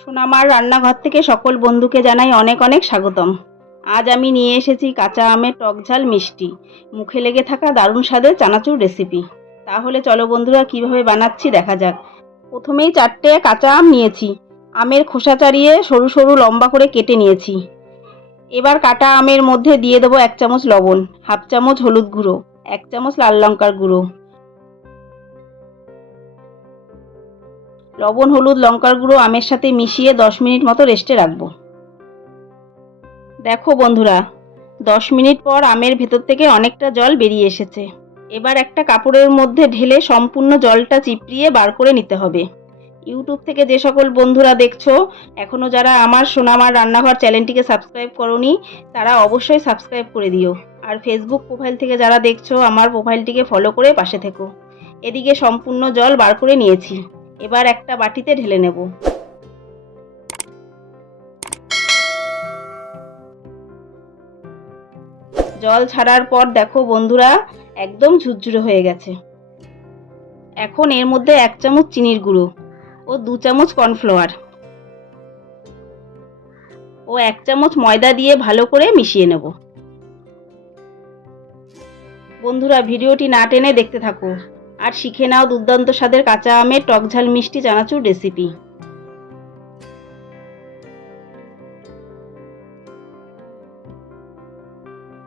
সোনামার রান্নাঘর থেকে সকল বন্ধুকে জানাই অনেক অনেক স্বাগতম। আজ আমি নিয়ে এসেছি কাঁচা আমের টকঝাল মিষ্টি। মুখে লেগে থাকা দারুণ স্বাদের চানাচুর রেসিপি তাহলে চলো বন্ধুরা, কীভাবে বানাচ্ছি দেখা যাক। প্রথমেই চারটে কাঁচা আম নিয়েছি। আমের খোসা চারিয়ে সরু সরু লম্বা করে কেটে নিয়েছি। এবার কাটা আমের মধ্যে দিয়ে দেবো এক চামচ লবণ, হাফ চামচ হলুদ গুঁড়ো, এক চামচ লাল লঙ্কার গুঁড়ো। লবণ, হলুদ, লঙ্কার গুঁড়ো, আমের সাথে মিশিয়ে দশ মিনিট মতো রেস্টে রাখব। দেখো বন্ধুরা, দশ মিনিট পর আমের ভেতর থেকে অনেকটা জল বেরিয়ে এসেছে। এবার একটা কাপড়ের মধ্যে ঢেলে সম্পূর্ণ জলটা চিপড়িয়ে বার করে নিতে হবে। ইউটিউব থেকে যে সকল বন্ধুরা দেখছ এখনও যারা আমার সোনামার রান্নাঘর চ্যানেলটিকে সাবস্ক্রাইব করনি, তারা অবশ্যই সাবস্ক্রাইব করে দিও। আর ফেসবুক প্রোফাইল থেকে যারা দেখছ, আমার প্রোফাইলটিকে ফলো করে পাশে থেকো। এদিকে সম্পূর্ণ জল বার করে নিয়েছি। এবার একটা বাটিতে ঢেলে নেব। জল ছাড়ার পর দেখো বন্ধুরা, একদম ঝুরঝুরে হয়ে গেছে। এখন এর মধ্যে এক চামচ চিনির গুঁড়ো ও দু চামচ কর্নফ্লাওয়ার। ও এক চামচ ময়দা দিয়ে ভালো করে মিশিয়ে নেব। বন্ধুরা, ভিডিওটি না টেনে দেখতে থাকো। আর শিখে নাও দুর্দান্ত স্বাদের কাঁচা আমের টকঝাল মিষ্টি চানাচুর রেসিপি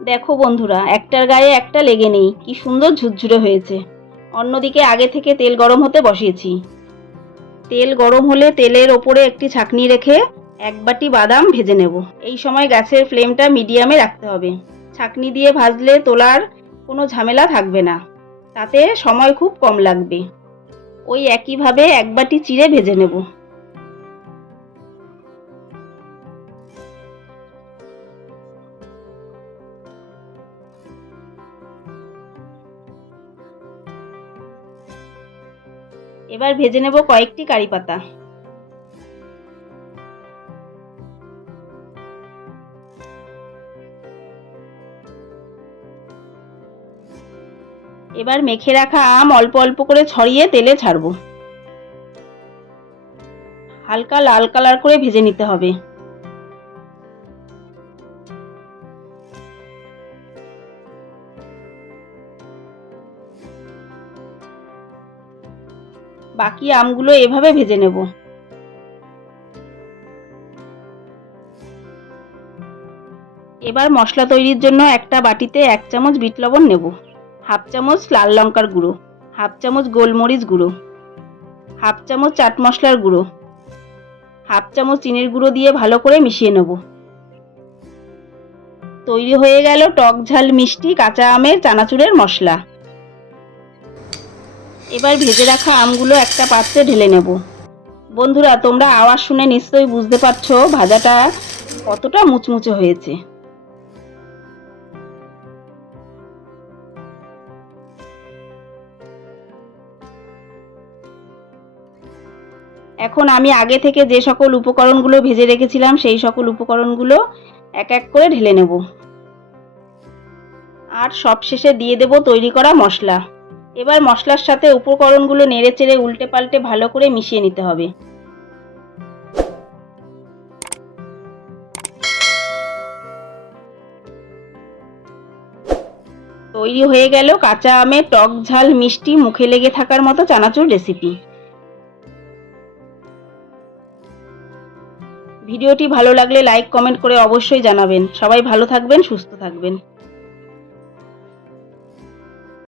দেখো বন্ধুরা, একটার গায়ে একটা লেগে নেই, কি সুন্দর ঝুরঝুরে হয়েছে। অন্যদিকে আগে থেকে তেল গরম হতে বসিয়েছি। তেল গরম হলে তেলের ওপরে একটি ছাকনি রেখে এক বাটি বাদাম ভেজে নেব। এই সময় গ্যাসের ফ্লেমটা মিডিয়ামে রাখতে হবে। ছাকনি দিয়ে ভাজলে তোলার কোনো ঝামেলা থাকবে না। তাতে সময় খুব কম লাগবে। ওই একইভাবে এক বাটি চিড়ে ভেজে নেব। এবার ভেজে নেব কয়েকটি কারি পাতা। এবার মেখে রাখা আম অল্প অল্প করে ছড়িয়ে তেলে ছাড়বো। হালকা লাল কালার করে ভেজে নিতে হবে। বাকি আমগুলো এভাবে ভেজে নেব। এবার মশলা তৈরির জন্য একটা বাটিতে এক চামচ বিট লবণ নেব। হাফ চামচ লাল লঙ্কার গুঁড়ো, হাফ চামচ গোলমরিচ গুঁড়ো, হাফ চামচ চাট মশলার গুঁড়ো, হাফ চামচ চিনির গুঁড়ো দিয়ে ভালো করে মিশিয়ে নেব। তৈরি হয়ে গেল টক ঝাল মিষ্টি কাঁচা আমের চানাচুরের মশলা। এবার ভেজে রাখা আমগুলো একটা পাত্রে ঢেলে নেব। বন্ধুরা, তোমরা আওয়াজ শুনে নিশ্চয়ই বুঝতে পারছ ভাজাটা কতটা মুচমুচে হয়েছে। এখন আমি আগে থেকে যে সকল উপকরণগুলো ভেজে রেখেছিলাম, সেই সকল উপকরণগুলো এক এক করে ঢেলে নেব। আর সবশেষে দিয়ে দেব তৈরি করা মশলা। এবার মশলার সাথে উপকরণগুলো নেড়ে চেড়ে উল্টে পাল্টে ভালো করে মিশিয়ে নিতে হবে। তৈরি হয়ে গেল কাঁচা আমের টক ঝাল মিষ্টি মুখে লেগে থাকার মতো চানাচুর রেসিপি ভিডিওটি ভালো লাগলে লাইক কমেন্ট করে অবশ্যই জানাবেন। সবাই ভালো থাকবেন সুস্থ থাকবেন।